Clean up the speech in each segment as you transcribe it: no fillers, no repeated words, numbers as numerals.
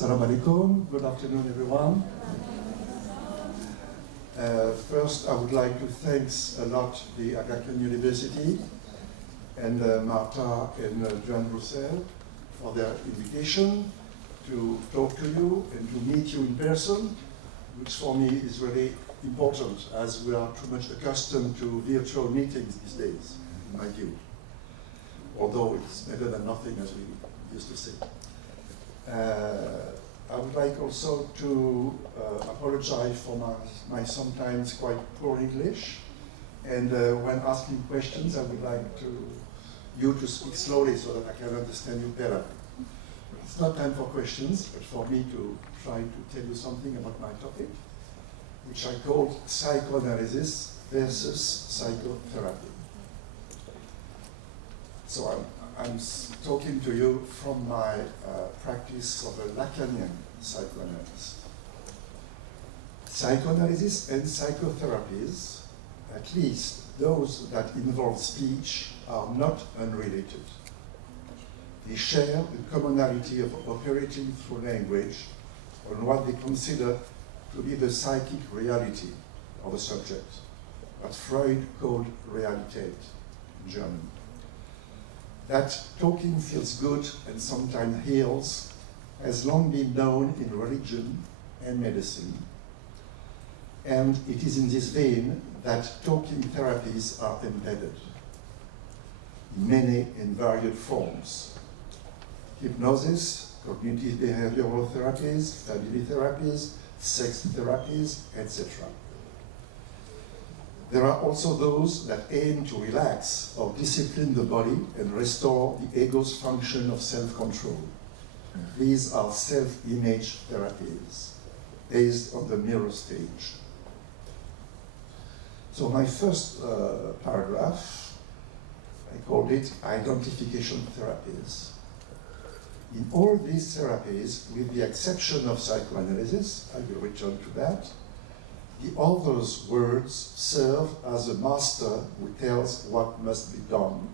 Salam alaikum, good afternoon everyone. First I would like to thank a lot the Aga Khan University and Martha and Joan Roussel for their invitation to talk to you and to meet you in person, which for me is really important as we are too much accustomed to virtual meetings these days, in my view. Although it's better than nothing, as we used to say. I would like also to apologize for my sometimes quite poor English. And when asking questions, I would like you to speak slowly so that I can understand you better. It's not time for questions, but for me to try to tell you something about my topic, which I called Psychoanalysis versus Psychotherapy. So I'm talking to you from my practice of a Lacanian psychoanalyst. Psychoanalysis and psychotherapies, at least those that involve speech, are not unrelated. They share the commonality of operating through language on what they consider to be the psychic reality of a subject, what Freud called Realität in German. That talking feels good and sometimes heals has long been known in religion and medicine. And it is in this vein that talking therapies are embedded in many and varied forms. Hypnosis, cognitive behavioral therapies, family therapies, sex therapies, etc. There are also those that aim to relax or discipline the body and restore the ego's function of self-control. These are self-image therapies based on the mirror stage. So my first paragraph, I called it identification therapies. In all these therapies, with the exception of psychoanalysis, I will return to that, the author's words serve as a master who tells what must be done,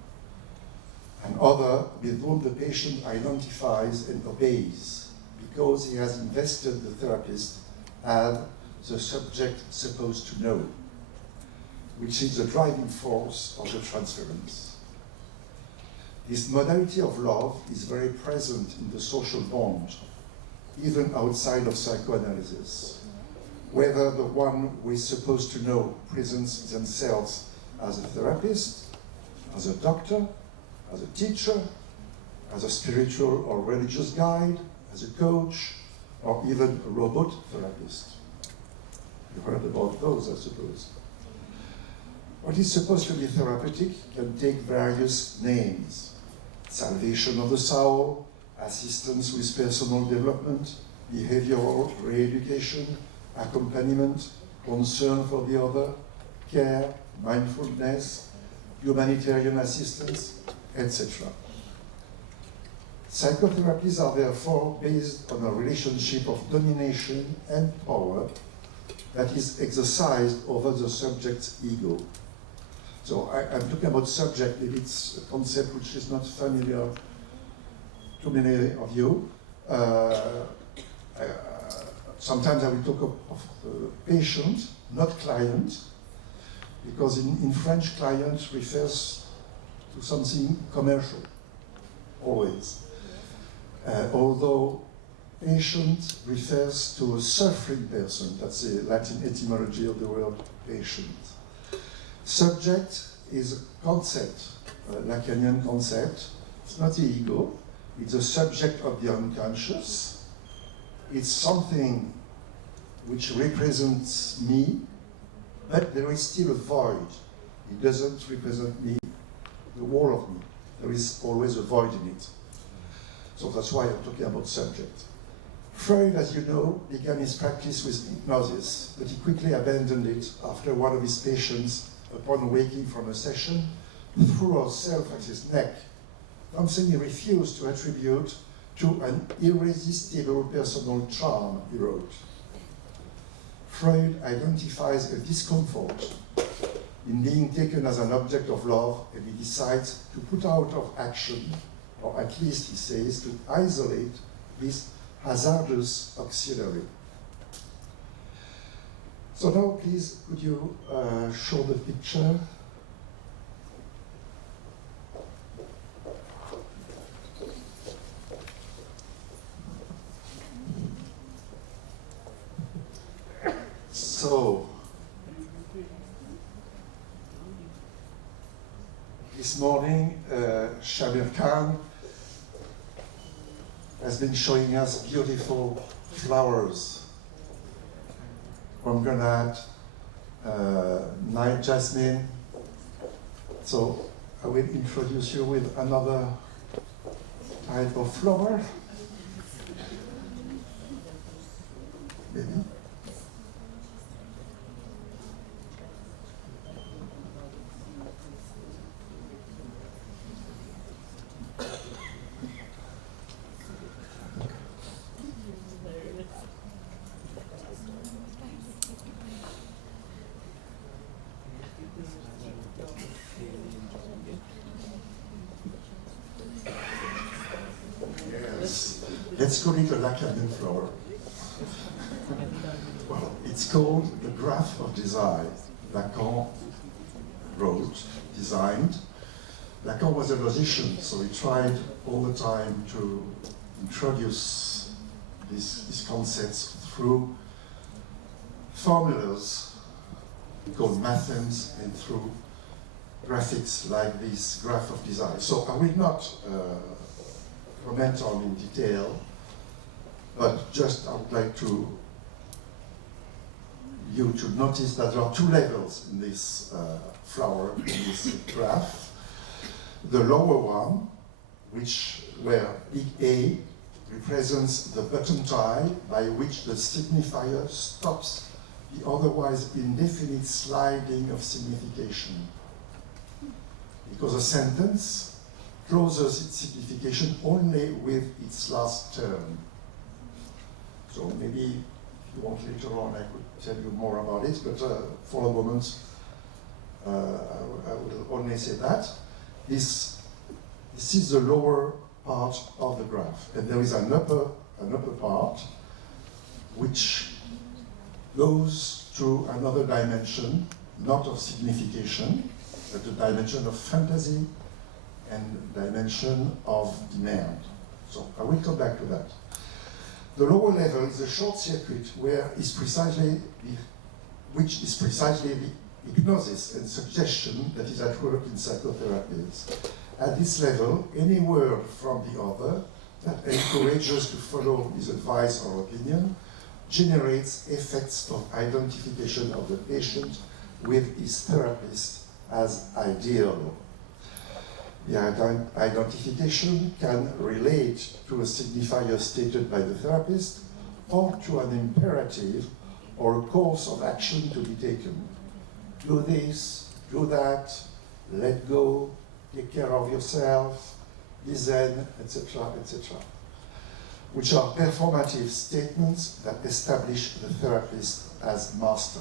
an other with whom the patient identifies and obeys because he has invested the therapist as the subject supposed to know, which is the driving force of the transference. This modality of love is very present in the social bond, even outside of psychoanalysis. Whether the one who is supposed to know presents themselves as a therapist, as a doctor, as a teacher, as a spiritual or religious guide, as a coach, or even a robot therapist. You heard about those, I suppose. What is supposed to be therapeutic can take various names. Salvation of the soul, assistance with personal development, behavioral re-education, accompaniment, concern for the other, care, mindfulness, humanitarian assistance, etc. Psychotherapies are therefore based on a relationship of domination and power that is exercised over the subject's ego. So I'm talking about subject, maybe it's a concept which is not familiar to many of you. Sometimes I will talk of patient, not client, because in French, client refers to something commercial, always. Although patient refers to a suffering person, that's the Latin etymology of the word patient. Subject is a concept, a Lacanian concept. It's not the ego, it's a subject of the unconscious. It's something which represents me, but there is still a void. It doesn't represent me, the whole of me. There is always a void in it. So that's why I'm talking about subject. Freud, as you know, began his practice with hypnosis, but he quickly abandoned it after one of his patients, upon waking from a session, threw herself at his neck, something he refused to attribute to an irresistible personal charm, he wrote. Freud identifies a discomfort in being taken as an object of love, and he decides to put out of action, or at least he says to isolate this hazardous auxiliary. So now, please, could you show the picture? So, this morning, Aga Khan has been showing us beautiful flowers, pomegranate, night jasmine. So I will introduce you with another type of flower. Maybe. Let's call it a Lacan flower. Well, it's called the graph of desire. Lacan wrote, designed. Lacan was a logician, so he tried all the time to introduce these concepts through formulas called mathems and through graphics like this graph of desire. So I will not comment on in detail, but just I would like you to notice that there are two levels in this flower, in this graph. The lower one, where big A represents the button tie by which the signifier stops the otherwise indefinite sliding of signification. Because a sentence closes its signification only with its last term. So maybe if you want later on I could tell you more about it, but for the moment I will only say that. This is the lower part of the graph, and there is an upper part which goes to another dimension, not of signification, but the dimension of fantasy and dimension of demand. So I will come back to that. The lower level is a short circuit which is precisely the hypnosis and suggestion that is at work in psychotherapies. At this level, any word from the other that encourages to follow his advice or opinion generates effects of identification of the patient with his therapist as ideal. The identification can relate to a signifier stated by the therapist or to an imperative or a course of action to be taken. Do this, do that, let go, take care of yourself, be zen, etc., etc., which are performative statements that establish the therapist as master.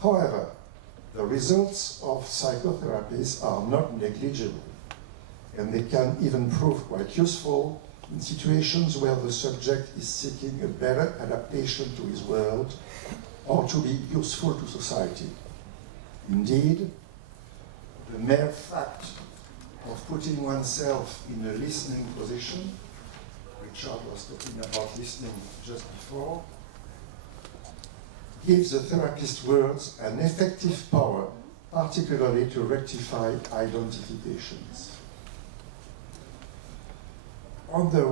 However, the results of psychotherapies are not negligible, and they can even prove quite useful in situations where the subject is seeking a better adaptation to his world or to be useful to society. Indeed, the mere fact of putting oneself in a listening position, Richard was talking about listening just before, gives the therapist's words an effective power, particularly to rectify identifications. On the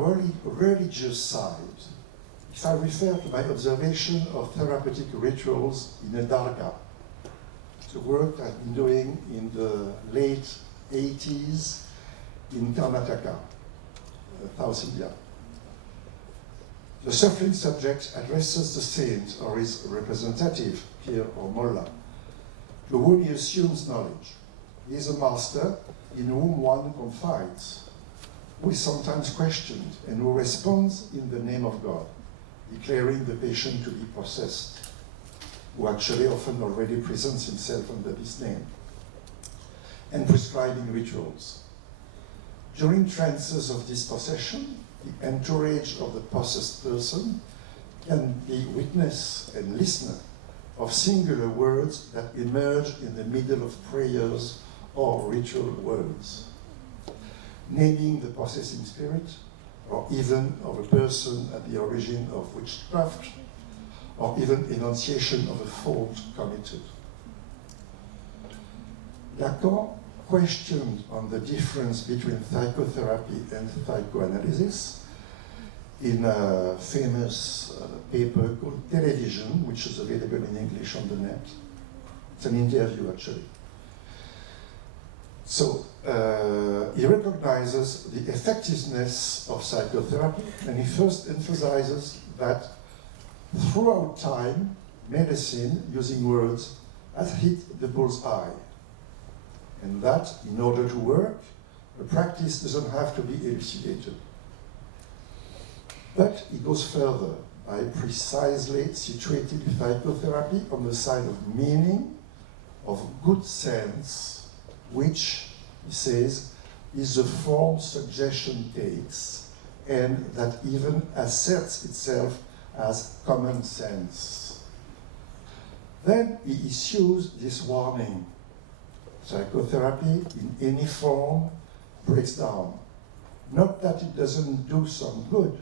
religious side, if I refer to my observation of therapeutic rituals in a darga, the work I've been doing in the late 80s in Karnataka, South India. The suffering subject addresses the saint or his representative, Pir or Mullah, to whom he assumes knowledge. He is a master in whom one confides, who is sometimes questioned and who responds in the name of God, declaring the patient to be possessed, who actually often already presents himself under this name, and prescribing rituals. During trances of dispossession, the entourage of the possessed person can be witness and listener of singular words that emerge in the middle of prayers or ritual words, naming the possessing spirit, or even of a person at the origin of witchcraft, or even enunciation of a fault committed. Lacan questioned on the difference between psychotherapy and psychoanalysis in a famous paper called Television, which is available in English on the net. It's an interview, actually. So he recognizes the effectiveness of psychotherapy, and he first emphasizes that throughout time, medicine, using words, has hit the bullseye. And that, in order to work, the practice doesn't have to be elucidated. But he goes further by precisely situating psychotherapy on the side of meaning, of good sense, which, he says, is the form suggestion takes, and that even asserts itself as common sense. Then he issues this warning: psychotherapy in any form breaks down. Not that it doesn't do some good,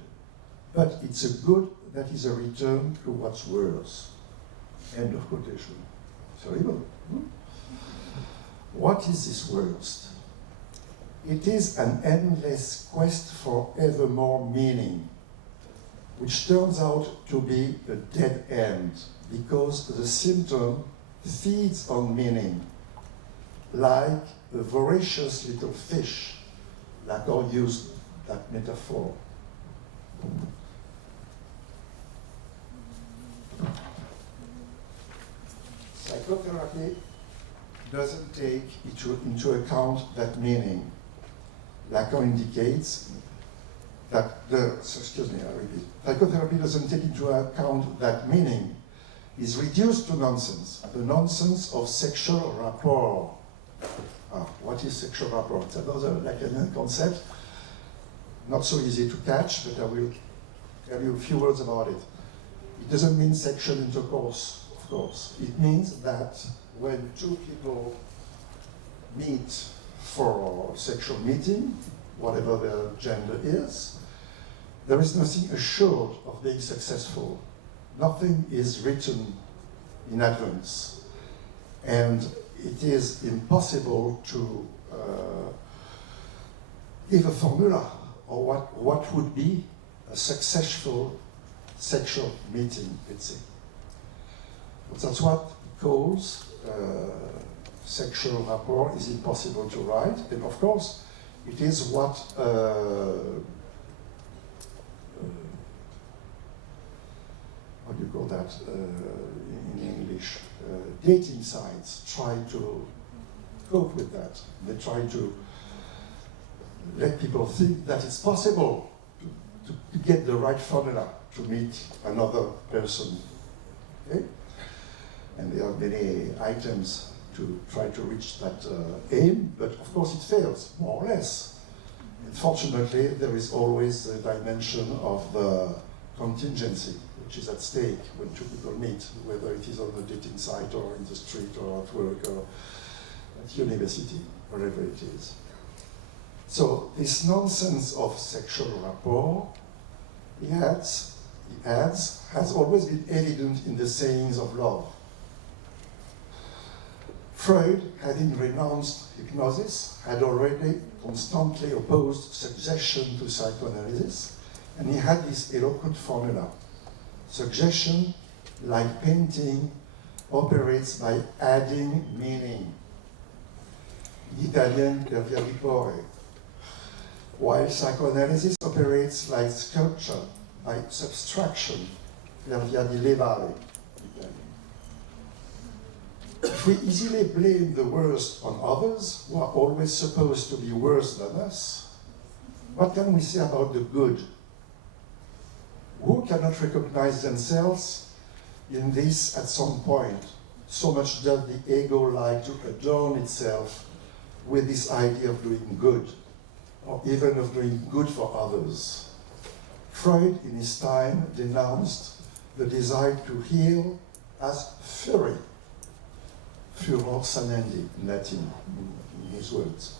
but it's a good that is a return to what's worse. End of quotation. Terrible. What is this worst? It is an endless quest for ever more meaning, which turns out to be a dead end, because the symptom feeds on meaning, like a voracious little fish. Lacan used that metaphor. Psychotherapy doesn't take into account that meaning. Lacan indicates that psychotherapy doesn't take into account that meaning is reduced to nonsense, the nonsense of sexual rapport. What is sexual rapport? It's another Lacanian concept, not so easy to catch, but I will tell you a few words about it. It doesn't mean sexual intercourse, of course. It means that when two people meet for sexual meeting, whatever their gender is, there is nothing assured of being successful. Nothing is written in advance. And it is impossible to give a formula or what would be a successful sexual meeting, let's say. But that's what he calls sexual rapport is impossible to write. And of course, it is what what do you call that in English? Dating sites try to cope with that. They try to let people think that it's possible to get the right formula to meet another person. Okay? And there are many items to try to reach that aim, but of course it fails, more or less. Unfortunately, there is always a dimension of the contingency, which is at stake when two people meet, whether it is on a dating site or in the street or at work or at university, wherever it is. So this nonsense of sexual rapport, he adds, has always been evident in the sayings of love. Freud, having renounced hypnosis, had already constantly opposed suggestion to psychoanalysis, and he had this eloquent formula. Suggestion, like painting, operates by adding meaning. In Italian, per via di cuore. While psychoanalysis operates like sculpture, by subtraction, per via di levare. If we easily blame the worst on others, who are always supposed to be worse than us, what can we say about the good? Who cannot recognize themselves in this at some point? So much does the ego like to adorn itself with this idea of doing good, or even of doing good for others. Freud, in his time, denounced the desire to heal as fury, furor sanendi in Latin, in his words.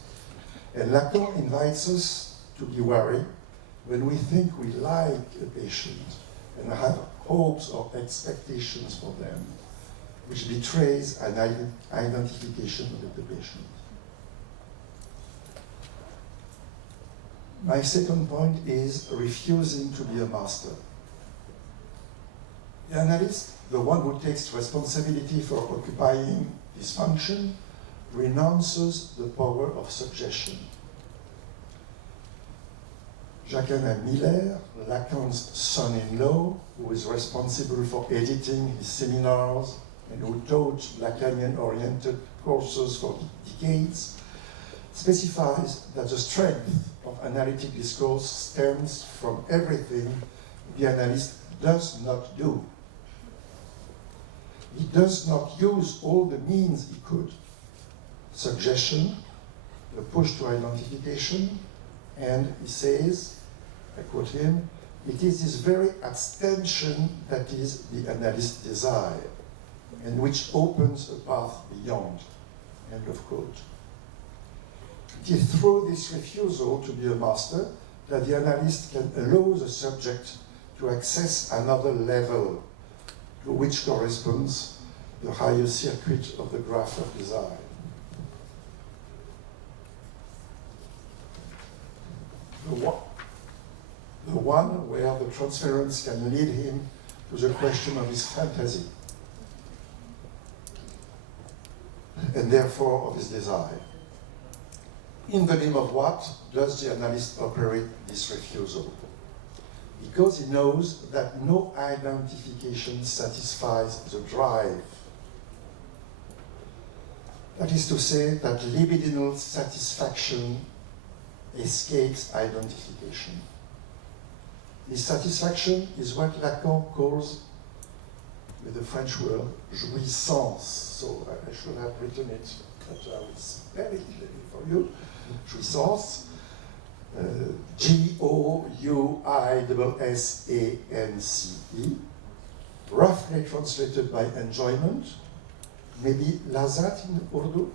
And Lacan invites us to be wary when we think we like a patient and have hopes or expectations for them, which betrays an identification with the patient. My second point is refusing to be a master. The analyst, the one who takes responsibility for occupying his function, renounces the power of suggestion. Jacques-Alain Miller, Lacan's son-in-law, who is responsible for editing his seminars and who taught Lacanian-oriented courses for decades, specifies that the strength of analytic discourse stems from everything the analyst does not do. He does not use all the means he could. Suggestion, the push to identification, and he says, I quote him, it is this very abstention that is the analyst's desire, and which opens a path beyond, end of quote. It is through this refusal to be a master that the analyst can allow the subject to access another level to which corresponds the higher circuit of the graph of desire. The one where the transference can lead him to the question of his fantasy, and therefore of his desire. In the name of what does the analyst operate this refusal? Because he knows that no identification satisfies the drive. That is to say, that libidinal satisfaction escapes identification. This satisfaction is what Lacan calls, with the French word, jouissance. So I should have written it, but I will spell it for you. Jouissance, G-O-U-I-S-S-A-N-C-E, roughly translated by enjoyment, maybe lazat in Urdu?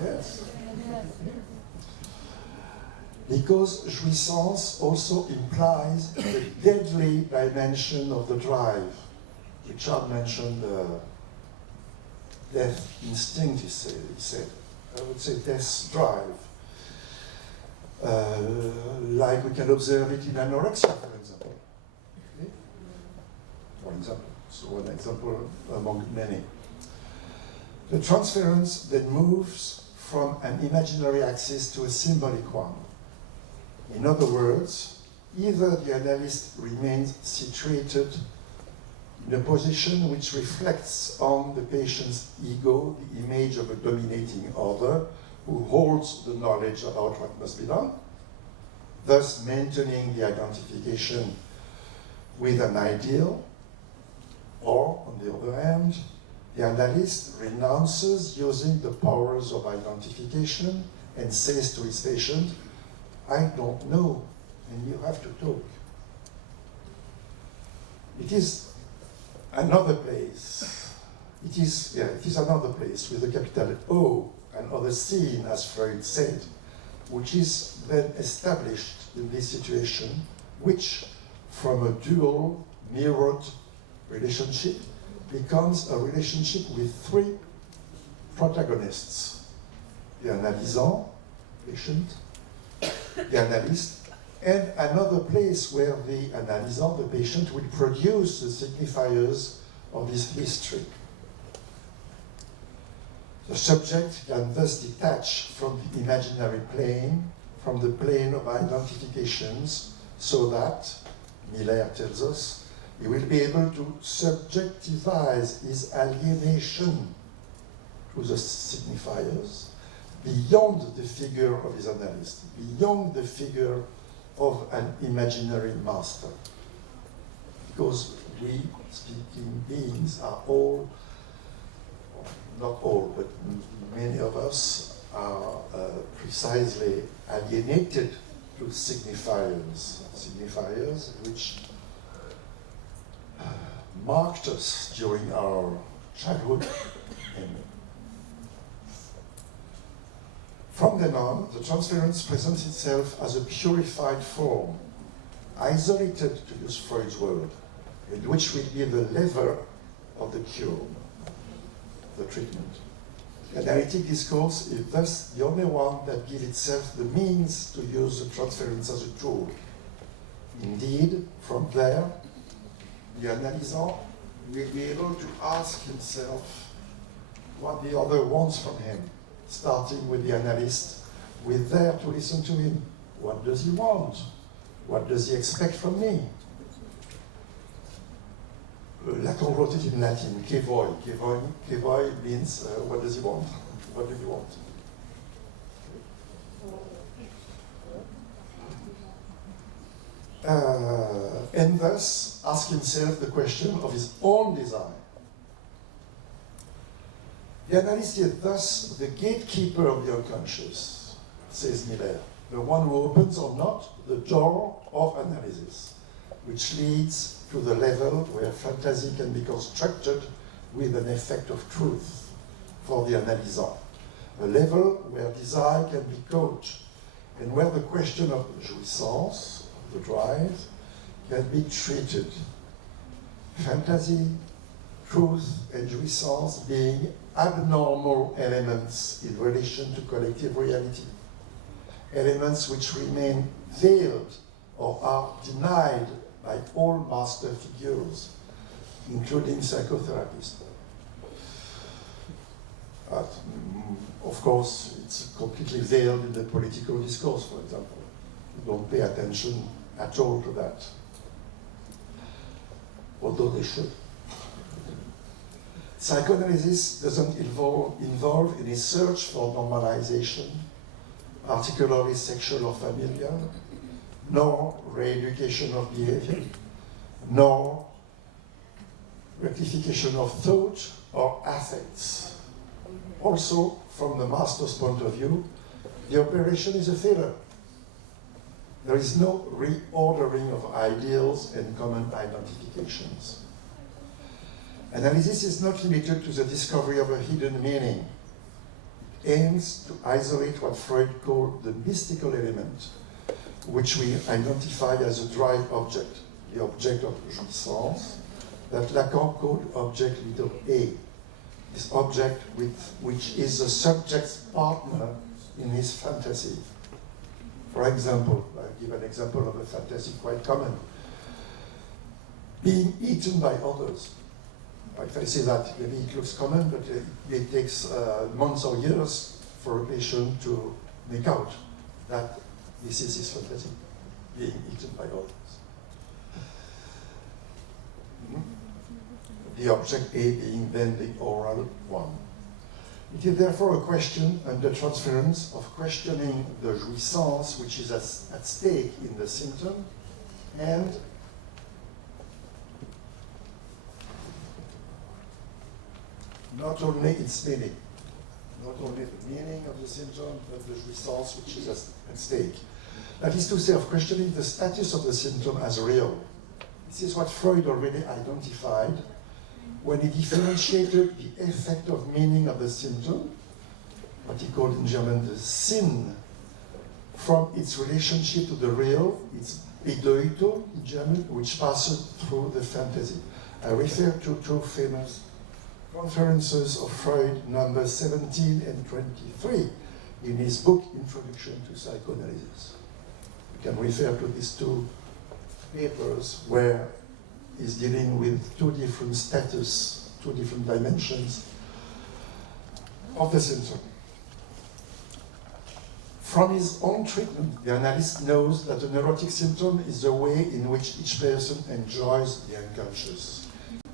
Yes. Because jouissance also implies the deadly dimension of the drive. Richard mentioned death instinct, he said. I would say death drive. Like we can observe it in anorexia, for example. Okay? For example, so one example among many. The transference then moves from an imaginary axis to a symbolic one. In other words, either the analyst remains situated in a position which reflects on the patient's ego, the image of a dominating other who holds the knowledge about what must be done, thus maintaining the identification with an ideal, or, on the other hand, the analyst renounces using the powers of identification and says to his patient, I don't know, and you have to talk. It is another place. It is another place with a capital O, another scene, as Freud said, which is then established in this situation, which, from a dual, mirrored relationship, becomes a relationship with three protagonists: the analysant, patient, the analyst, and another place where the analysant, the patient, will produce the signifiers of this history. The subject can thus detach from the imaginary plane, from the plane of identifications, so that, Miller tells us, he will be able to subjectivize his alienation to the signifiers beyond the figure of his analyst, beyond the figure of an imaginary master. Because we, speaking beings, are all, not all, but many of us are precisely alienated to signifiers, which marked us during our childhood. And from then on, the transference presents itself as a purified form, isolated, to use Freud's word, and which will be the lever of the cure, the treatment. Analytic discourse is thus the only one that gives itself the means to use the transference as a tool. Indeed, from there, the analysant will be able to ask himself what the other wants from him, starting with the analyst, with there to listen to him. What does he want? What does he expect from me? Lacan wrote it in Latin, che vuoi? Che vuoi means, what does he want? What do you want? And thus ask himself the question of his own desire. The analyst is thus the gatekeeper of the unconscious, says Miller, the one who opens or not the door of analysis, which leads to the level where fantasy can be constructed with an effect of truth for the analysant, a level where desire can be caught, and where the question of jouissance, the drive, can be treated. Fantasy, truth, and jouissance being abnormal elements in relation to collective reality, elements which remain veiled or are denied by all master figures, including psychotherapists. But, of course, it's completely veiled in the political discourse, for example. You don't pay attention at all to that, although they should. Psychoanalysis doesn't involve any search for normalization, particularly sexual or familial, nor re-education of behavior, nor rectification of thought or affects. Also, from the master's point of view, the operation is a failure. There is no reordering of ideals and common identifications. Analysis is not limited to the discovery of a hidden meaning. It aims to isolate what Freud called the mystical element, which we identify as a drive object, the object of jouissance, that Lacan called object little a, this object which is the subject's partner in his fantasy. For example, I'll give an example of a fantasy quite common. Being eaten by others. If I say that, maybe it looks common, but it takes months or years for a patient to make out that this is his fantasy, being eaten by others. The object A being then the oral one. It is therefore a question under transference of questioning the jouissance which is at stake in the symptom, and not only its meaning, not only the meaning of the symptom, but the jouissance which is at stake. That is to say, of questioning the status of the symptom as real. This is what Freud already identified when he differentiated the effect of meaning of the symptom, what he called in German the Sinn, from its relationship to the real, its Bedeutung in German, which passes through the fantasy. I refer to two famous conferences of Freud, number 17 and 23, in his book, Introduction to Psychoanalysis. You can refer to these two papers where he's dealing with two different status, two different dimensions of the symptom. From his own treatment, the analyst knows that the neurotic symptom is the way in which each person enjoys the unconscious,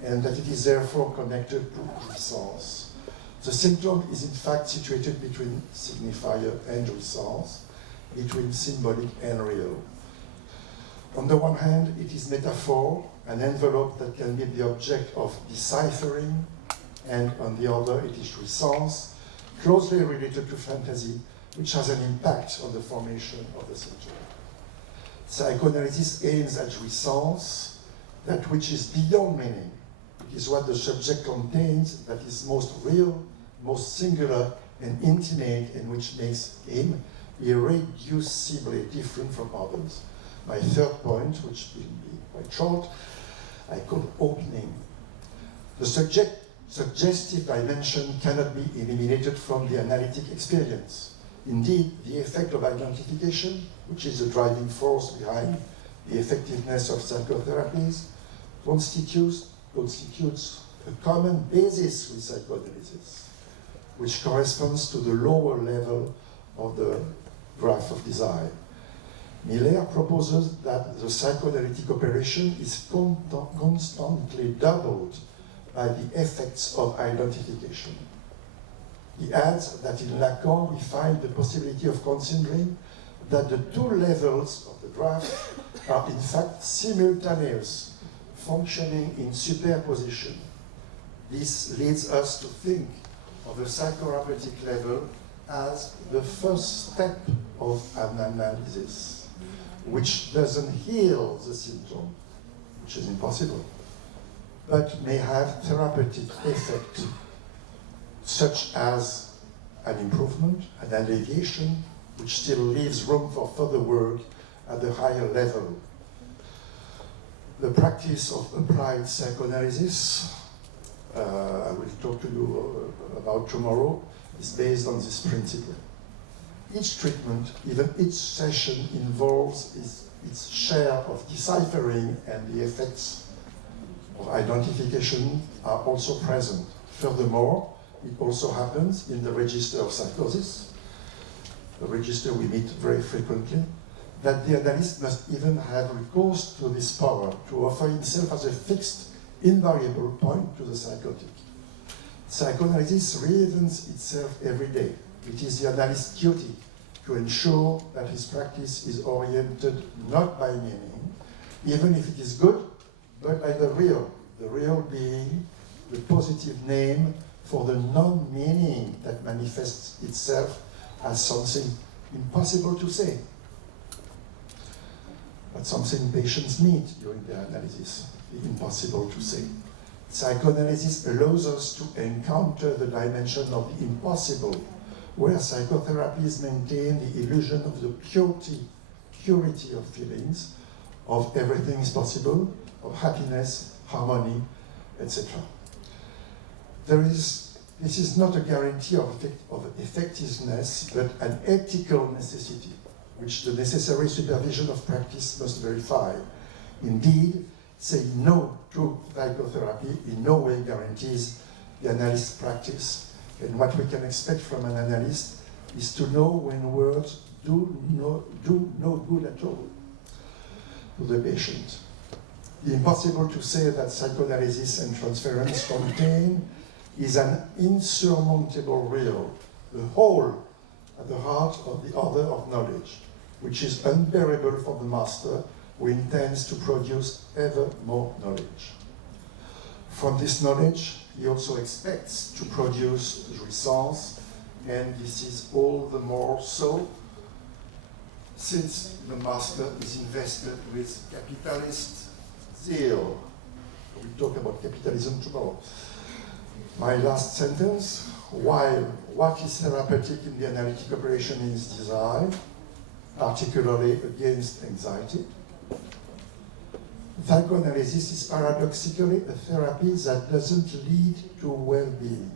and that it is therefore connected to jouissance. The symptom is in fact situated between signifier and jouissance, between symbolic and real. On the one hand, it is metaphor, an envelope that can be the object of deciphering, and on the other, it is jouissance, closely related to fantasy, which has an impact on the formation of the symptom. Psychoanalysis aims at response, that which is beyond meaning. It is what the subject contains that is most real, most singular and intimate, and which makes him irreducibly different from others. My third point, which will be quite short, I call opening. The suggestive dimension cannot be eliminated from the analytic experience. Indeed, the effect of identification, which is the driving force behind the effectiveness of psychotherapies, constitutes a common basis with psychoanalysis, which corresponds to the lower level of the graph of desire. Miller proposes that the psychoanalytic operation is constantly doubled by the effects of identification. He adds that in Lacan we find the possibility of considering that the two levels of the graph are in fact simultaneous, functioning in superposition. This leads us to think of the psychotherapeutic level as the first step of an analysis, which doesn't heal the symptom, which is impossible, but may have therapeutic effect, such as an improvement, an alleviation, which still leaves room for further work at the higher level. The practice of applied psychoanalysis, I will talk to you about tomorrow, is based on this principle. Each treatment, even each session, involves its share of deciphering, and the effects of identification are also present. Furthermore, it also happens in the register of psychosis, a register we meet very frequently, that the analyst must even have recourse to this power to offer himself as a fixed, invariable point to the psychotic. Psychoanalysis reinvents itself every day. It is the analyst's duty to ensure that his practice is oriented not by meaning, even if it is good, but by the real being the positive name for the non-meaning that manifests itself as something impossible to say, but something patients need during their analysis, the impossible to say. Psychoanalysis allows us to encounter the dimension of the impossible, where psychotherapies maintain the illusion of the purity of feelings, of everything is possible, of happiness, harmony, etc. This is not a guarantee of effectiveness, but an ethical necessity, which the necessary supervision of practice must verify. Indeed, saying no to psychotherapy in no way guarantees the analyst's practice, and what we can expect from an analyst is to know when words do no good at all to the patient. The impossible to say that psychoanalysis and transference contain is an insurmountable real, the whole at the heart of the other of knowledge, which is unbearable for the master who intends to produce ever more knowledge. From this knowledge, he also expects to produce jouissance, and this is all the more so since the master is invested with capitalist zeal. We'll talk about capitalism tomorrow. My last sentence, while what is therapeutic in the analytic operation is desire, particularly against anxiety, psychoanalysis is paradoxically a therapy that doesn't lead to well-being.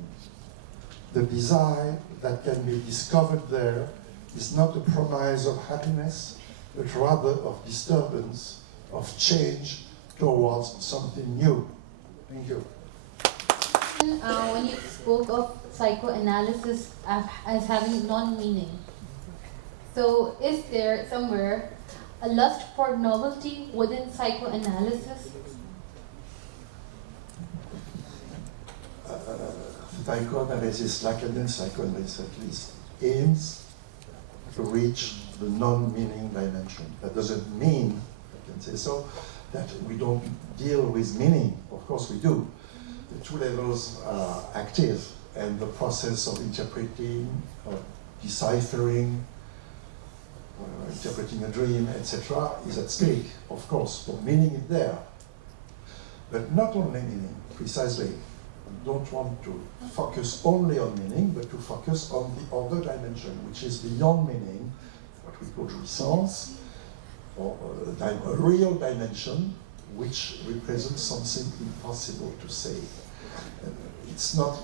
The desire that can be discovered there is not a promise of happiness, but rather of disturbance, of change towards something new. Thank you. When you spoke of psychoanalysis as having non-meaning, so is there somewhere a lust for novelty within psychoanalysis? Psychoanalysis, Lacan psychoanalysis at least, aims to reach the non-meaning dimension. That doesn't mean, I can say so, that we don't deal with meaning. Of course we do. The two levels are active, and the process of interpreting, of deciphering, interpreting a dream, etc., is at stake, of course, but meaning is there. But not only meaning, precisely. I don't want to focus only on meaning, but to focus on the other dimension, which is beyond meaning, what we call jouissance, or a real dimension, which represents something impossible to say. It's not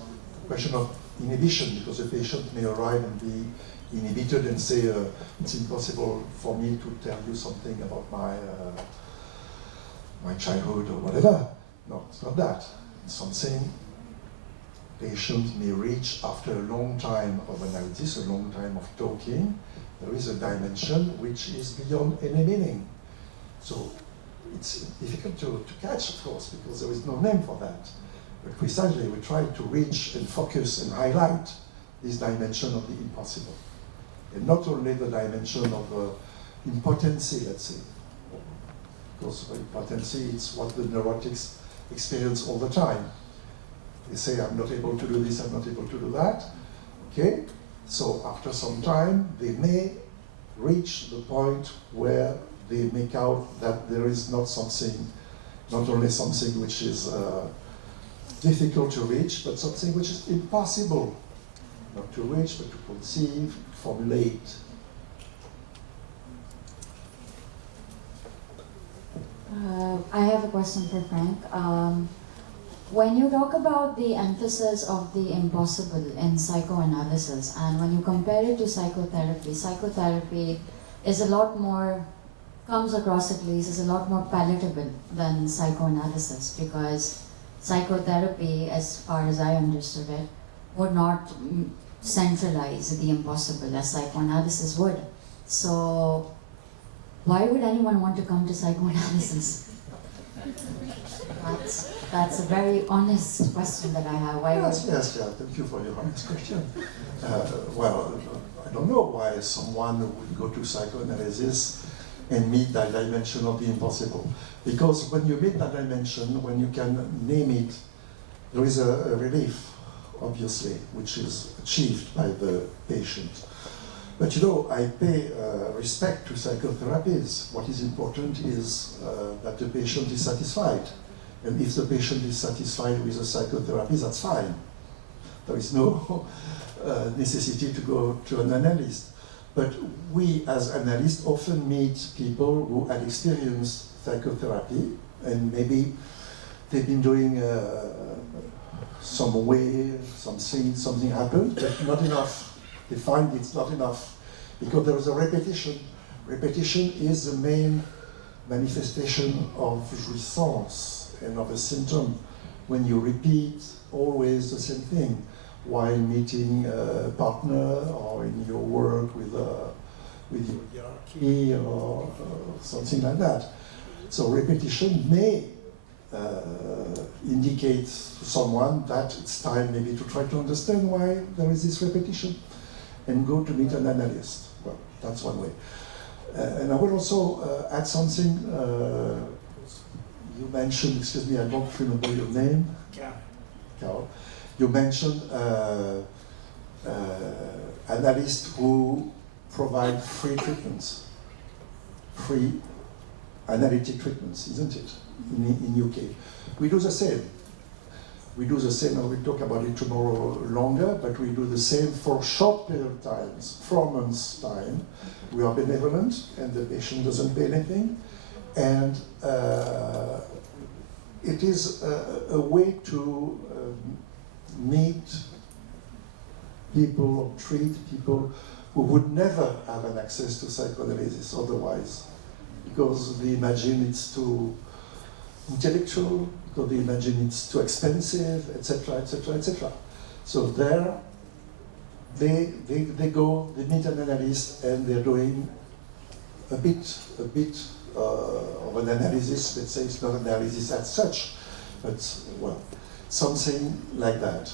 a question of inhibition, because a patient may arrive and be inhibited and say, it's impossible for me to tell you something about my childhood or whatever. No, it's not that. It's something patient may reach after a long time of analysis, a long time of talking. There is a dimension which is beyond any meaning. So it's difficult to catch, of course, because there is no name for that. But precisely, we try to reach and focus and highlight this dimension of the impossible. And not only the dimension of impotency, let's say. Because impotency, it's what the neurotics experience all the time. They say, I'm not able to do this, I'm not able to do that. Okay? So after some time, they may reach the point where they make out that there is not only something which is difficult to reach, but something which is impossible not to reach, but to conceive, to formulate. I have a question for Frank. When you talk about the emphasis of the impossible in psychoanalysis, and when you compare it to psychotherapy is a lot more, comes across at least, is a lot more palatable than psychoanalysis, because psychotherapy, as far as I understood it, would not centralize the impossible as psychoanalysis would. So why would anyone want to come to psychoanalysis? That's a very honest question that I have. Yes, thank you for your honest question. Well, I don't know why someone would go to psychoanalysis and meet that dimension of the impossible. Because when you meet that dimension, when you can name it, there is a relief, obviously, which is achieved by the patient. But you know, I pay respect to psychotherapies. What is important is that the patient is satisfied. And if the patient is satisfied with the psychotherapy, that's fine. There is no necessity to go to an analyst. But we, as analysts, often meet people who had experienced psychotherapy, and maybe they've been doing some way, something happened, but not enough. They find it's not enough, because there is a repetition. Repetition is the main manifestation of jouissance and of a symptom. When you repeat always the same thing while meeting a partner or in your work with your hierarchy or something like that. So repetition may indicate to someone that it's time maybe to try to understand why there is this repetition and go to meet an analyst. Well, that's one way. And I will also add something. You mentioned, excuse me, I don't remember your name. Carol. You mentioned analysts who provide free treatments, free analytic treatments, isn't it, in UK? We do the same. We do the same, and we'll talk about it tomorrow longer, but we do the same for short period of times, 4 months' time. We are benevolent, and the patient doesn't pay anything. And it is a way to meet people or treat people who would never have an access to psychoanalysis otherwise, because they imagine it's too intellectual, because they imagine it's too expensive, etc., etc., etc. So there, they go, they meet an analyst, and they're doing a bit of an analysis. Let's say it's not an analysis as such, but well, something like that.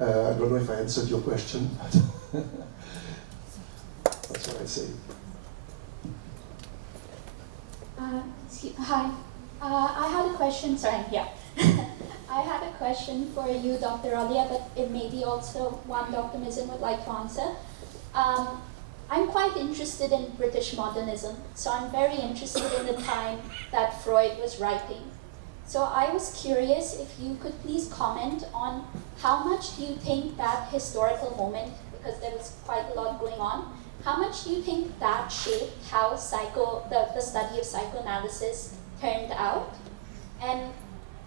I don't know if I answered your question, but that's what I say. Hi. I had a question, sorry, yeah. I had a question for you, Dr. Rollier, but it may be also one Dr. Mizin would like to answer. I'm quite interested in British modernism, so I'm very interested in the time that Freud was writing. So I was curious if you could please comment on how much do you think that historical moment, because there was quite a lot going on, how much do you think that shaped how the study of psychoanalysis turned out? And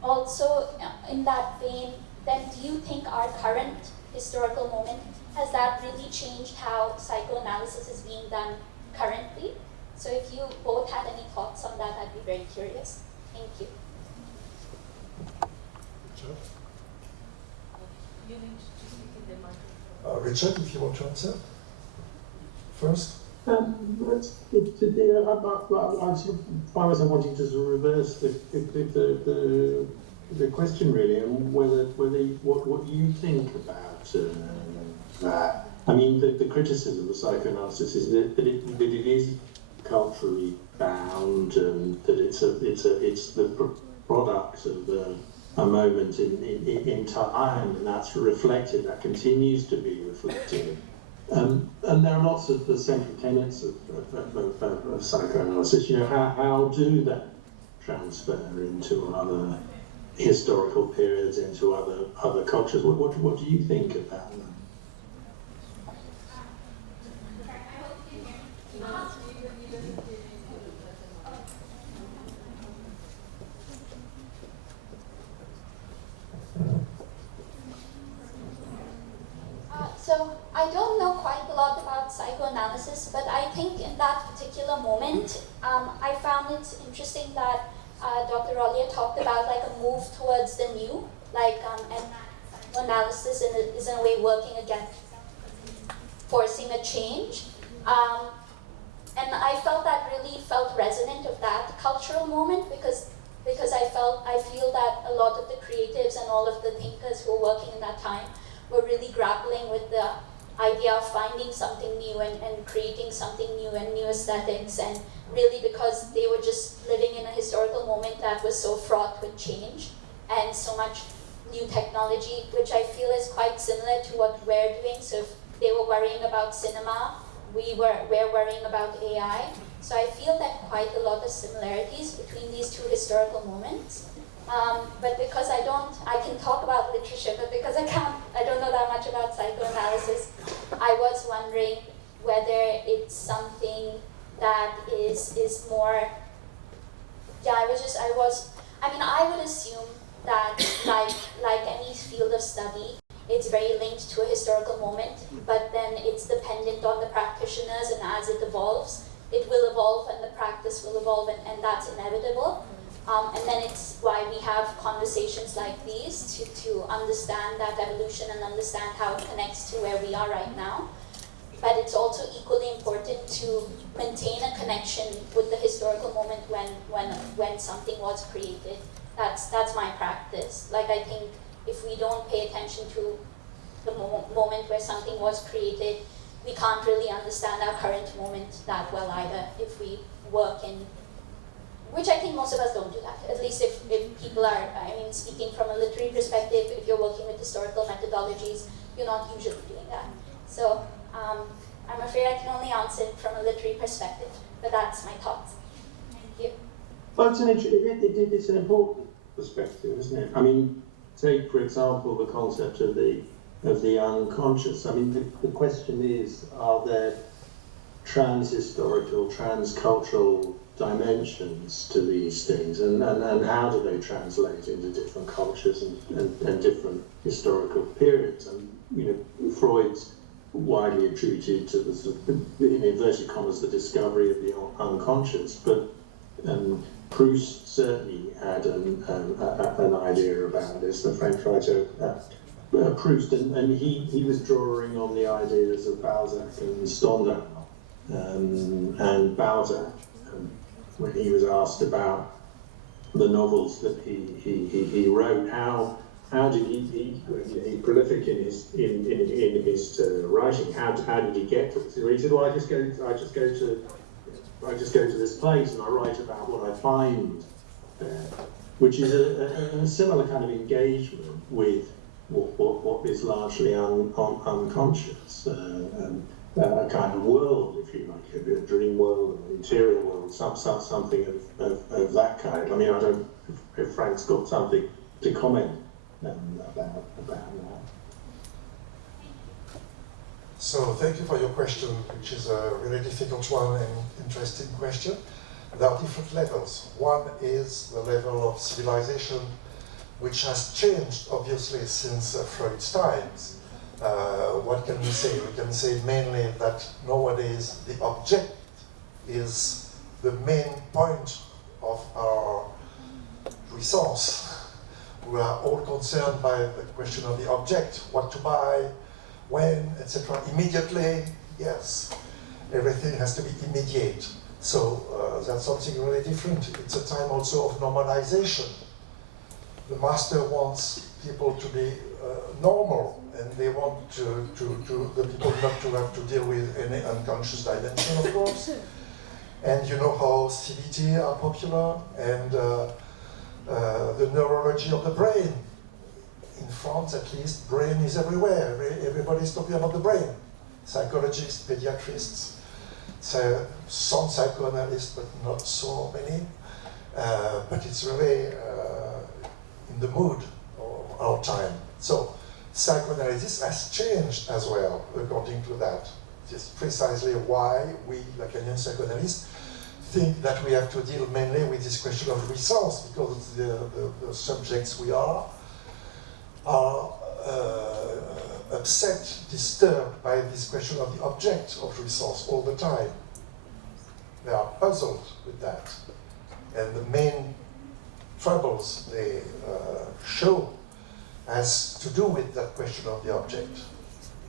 also, in that vein, then do you think our current historical moment, has that really changed how psychoanalysis is being done currently? So if you both had any thoughts on that, I'd be very curious. Thank you. Richard, if you want to answer first. I find myself wanting to sort of reverse the question really, and what you think about that. I mean, the criticism of psychoanalysis is that it is culturally bound, and that it's the product of a moment in time, and that's reflected. That continues to be reflected. And there are lots of the central tenets of psychoanalysis. You know, how do that transfer into other historical periods, into other cultures? What do you think about them? So I don't know quite a lot about psychoanalysis, but I think in that particular moment, I found it interesting that Dr. Rollier talked about like a move towards the new, like and psychoanalysis is in a way working against forcing a change. And I felt that really felt resonant of that cultural moment because I feel that a lot of the creatives and all of the thinkers who were working in that time were really grappling with the idea of finding something new and creating something new and new aesthetics, and really because they were just living in a historical moment that was so fraught with change and so much new technology, which I feel is quite similar to what we're doing. So if they were worrying about cinema, we're worrying about AI. So I feel that quite a lot of similarities between these two historical moments. But because I can talk about literature, but because I don't know that much about psychoanalysis, I was wondering whether it's something that is more, I would assume that like any field of study, it's very linked to a historical moment, but then it's dependent on the practitioners, and as it evolves, it will evolve and the practice will evolve, and that's inevitable. And then it's why we have conversations like these to understand that evolution and understand how it connects to where we are right now. But it's also equally important to maintain a connection with the historical moment when something was created. That's my practice. Like, I think if we don't pay attention to the moment where something was created, we can't really understand our current moment that well either if we work in, which I think most of us don't do that. At least if people are, speaking from a literary perspective, if you're working with historical methodologies, you're not usually doing that. So I'm afraid I can only answer it from a literary perspective, but that's my thoughts. Thank you. Well, it's an important perspective, isn't it? I mean, take, for example, the concept of the unconscious. I mean, the question is, are there trans-historical, trans-cultural dimensions to these things, and how do they translate into different cultures and different historical periods? And, you know, Freud's widely attributed to the, in inverted commas, the discovery of the unconscious, but Proust certainly had an idea about this, the French writer Proust, and he was drawing on the ideas of Balzac and Stendhal, and Balzac, when he was asked about the novels that he wrote, how did he prolific in his writing? How did he get to it? So he said, "Well, I just go to this place and I write about what I find there," which is a similar kind of engagement with what is largely unconscious. a kind of world, if you like, a dream world, an interior world, something of that kind. I mean, I don't know if Frank's got something to comment about that. So thank you for your question, which is a really difficult one and interesting question. There are different levels. One is the level of civilization, which has changed, obviously, since Freud's times. What can we say? We can say mainly that nowadays the object is the main point of our resource. We are all concerned by the question of the object, what to buy, when, etc. Immediately, yes. Everything has to be immediate. So that's something really different. It's a time also of normalization. The master wants people to be normal, and they want the people not to have to deal with any unconscious dimension, of course. And you know how CBT are popular, and the neurology of the brain. In France, at least, brain is everywhere. Everybody's talking about the brain. Psychologists, pediatrists, some psychoanalysts, but not so many. But it's really in the mood of our time. So psychoanalysis has changed as well, according to that. It's precisely why we, Lacanian psychoanalysts, think that we have to deal mainly with this question of resource, because the subjects we are upset, disturbed by this question of the object of resource all the time. They are puzzled with that. And the main troubles they show has to do with that question of the object.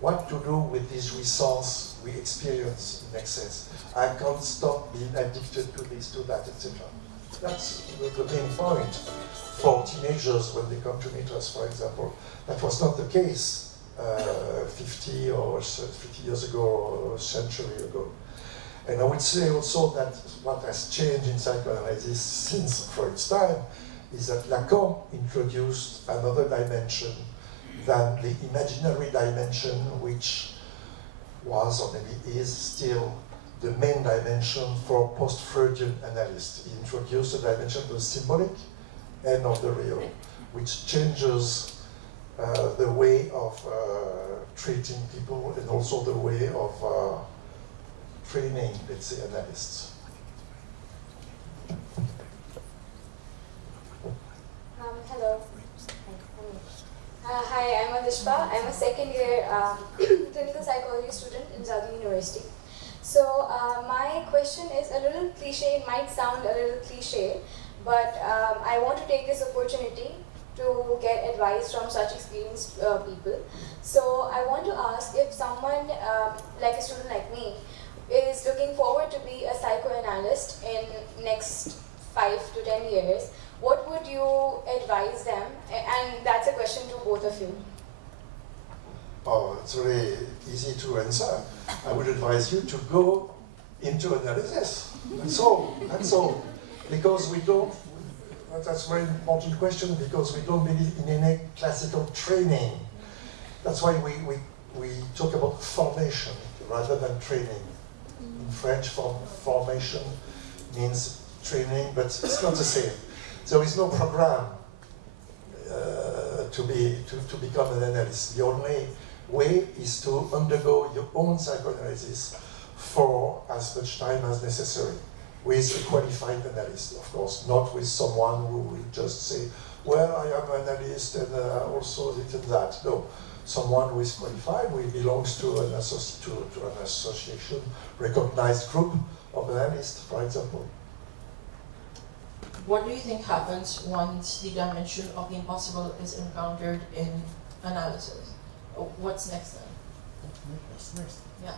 What to do with this resource we experience in excess. I can't stop being addicted to this, to that, etc. That's the main point for teenagers when they come to meet us, for example. That was not the case 50 or 50 years ago or a century ago. And I would say also that what has changed in psychoanalysis since Freud's time is that Lacan introduced another dimension than the imaginary dimension, which was or maybe is still the main dimension for post-Freudian analysts. He introduced a dimension of the symbolic and of the real, which changes the way of treating people and also the way of training, let's say, analysts. Hello. Hi, I'm Adishpa. I'm a second year clinical psychology student in Jacques-Alain University. So my question is a little cliche. It might sound a little cliche, but I want to take this opportunity to get advice from such experienced people. So I want to ask if someone, like a student like me, is looking forward to be a psychoanalyst in next 5 to 10 years, what would you advise them? And that's a question to both of you. Oh, it's really easy to answer. I would advise you to go into analysis. That's all. That's all. Because we don't, that's a very important question, because we don't believe in any classical training. That's why we talk about formation rather than training. In French, formation means training, but it's not the same. There is no program to become an analyst. The only way is to undergo your own psychoanalysis for as much time as necessary, with a qualified analyst, of course, not with someone who will just say, well, I am an analyst and also this and that. No, someone who is qualified, who belongs to an association, recognized group of analysts, for example. What do you think happens once the dimension of the impossible is encountered in analysis? What's next then? What's next? Yeah.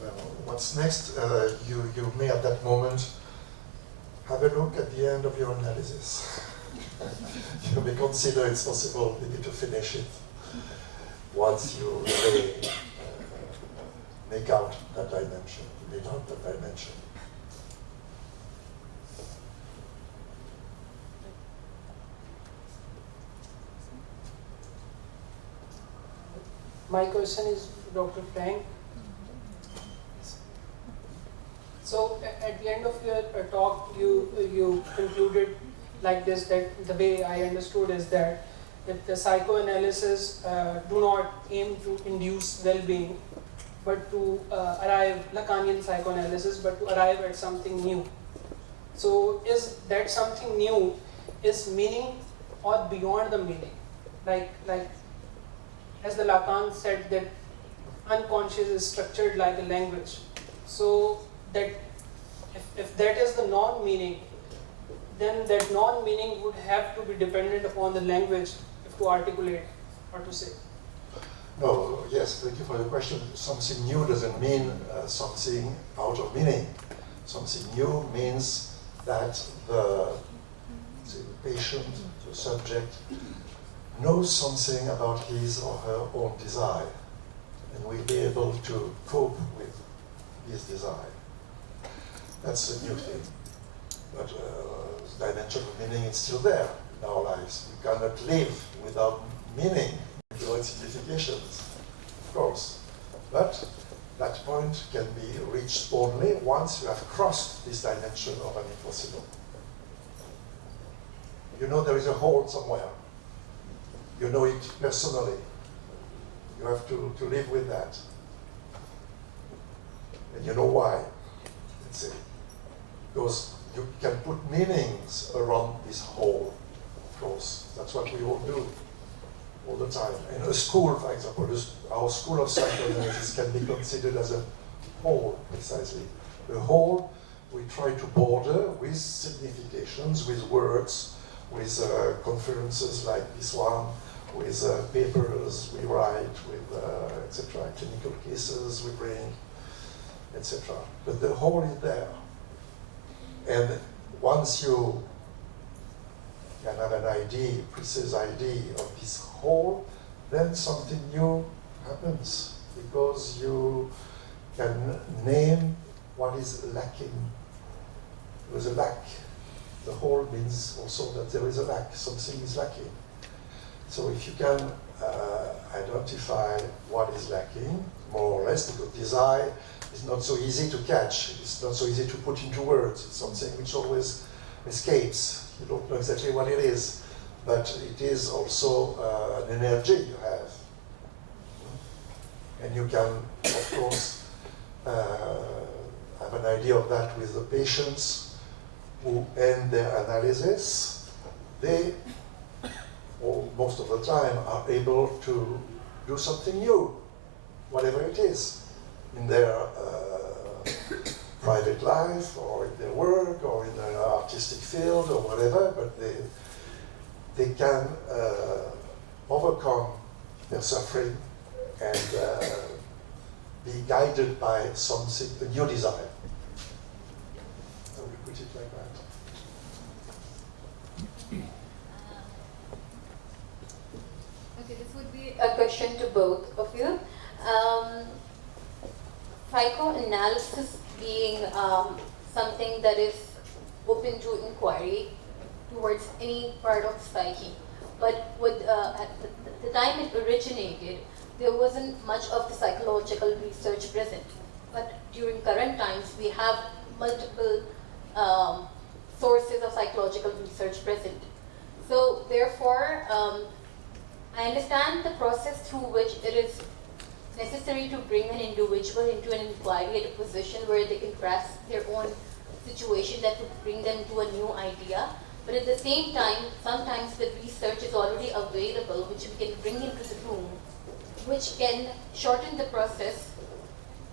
Well, what's next? You may at that moment have a look at the end of your analysis. You may consider it's possible maybe to finish it once you really make out that dimension, My question is Dr. Frank. So at the end of your talk, you concluded like this, that the way I understood is that the psychoanalysis do not aim to induce well-being, but to arrive, Lacanian psychoanalysis, but to arrive at something new. So is that something new is meaning or beyond the meaning? Like as the Lacan said, that unconscious is structured like a language. So that if that is the non-meaning, then that non-meaning would have to be dependent upon the language if to articulate or to say. No, yes, thank you for the question. Something new doesn't mean something out of meaning. Something new means that the patient, the subject, knows something about his or her own desire and will be able to cope with his desire. That's a new thing. But the dimension of meaning is still there in our lives. We cannot live without meaning, without significations, of course. But that point can be reached only once you have crossed this dimension of an impossible. You know there is a hole somewhere. You know it personally. You have to live with that. And you know why, let's say. Because you can put meanings around this hole, of course. That's what we all do all the time. In a school, for example, our school of psychoanalysis can be considered as a hole, precisely. A hole we try to border with significations, with words, with conferences like this one, with papers we write, with etc., clinical cases we bring, etc. But the hole is there. And once you can have an idea, precise idea of this whole, then something new happens because you can name what is lacking. There is a lack. The whole means also that there is a lack, something is lacking. So if you can identify what is lacking, more or less, because desire is not so easy to catch, it's not so easy to put into words, it's something which always escapes. You don't know exactly what it is, but it is also an energy you have. And you can, of course, have an idea of that with the patients who end their analysis. They, or most of the time, are able to do something new, whatever it is, in their private life, or in their work, or in their artistic field, or whatever, but they can overcome their suffering and be guided by something, a new desire. I would put it like that. Okay, this would be a question to both of you. Psychoanalysis being something that is open to inquiry towards any part of psyche, but with, at the time it originated, there wasn't much of the psychological research present. But during current times, we have multiple sources of psychological research present. So therefore, I understand the process through which it is necessary to bring an individual into an inquiry at a position where they can grasp their own situation that would bring them to a new idea. But at the same time, sometimes the research is already available, which we can bring into the room, which can shorten the process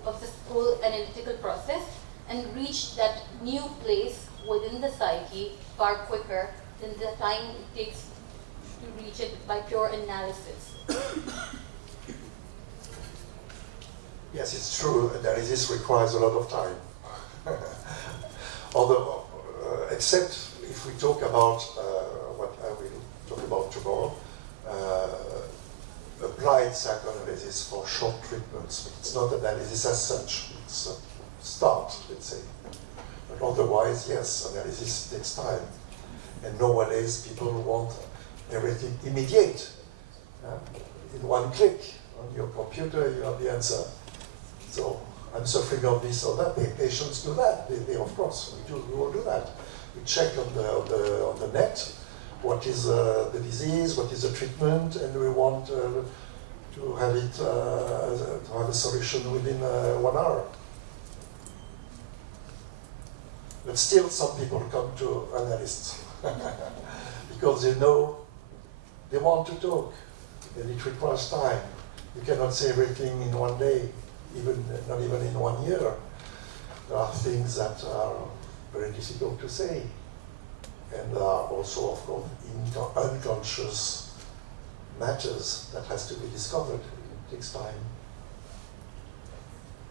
of this whole analytical process and reach that new place within the psyche far quicker than the time it takes to reach it by pure analysis. Yes, it's true. Analysis requires a lot of time. Although, except if we talk about what I will talk about tomorrow, applied psychoanalysis for short treatments. It's not analysis as such. It's a start, let's say. But otherwise, yes, analysis takes time. And nowadays, people want everything immediate, in one click On your computer, you have the answer. So I'm suffering of this or that. The patients do that. They of course, we all do that. We check on the net what is the disease, what is the treatment, and we want to have it to have a solution within 1 hour. But still, some people come to analysts because they know they want to talk, and it requires time. You cannot say everything in 1 day, not even in 1 year. There are things that are very difficult to say, and there are also, of course, unconscious matters that has to be discovered. It takes time.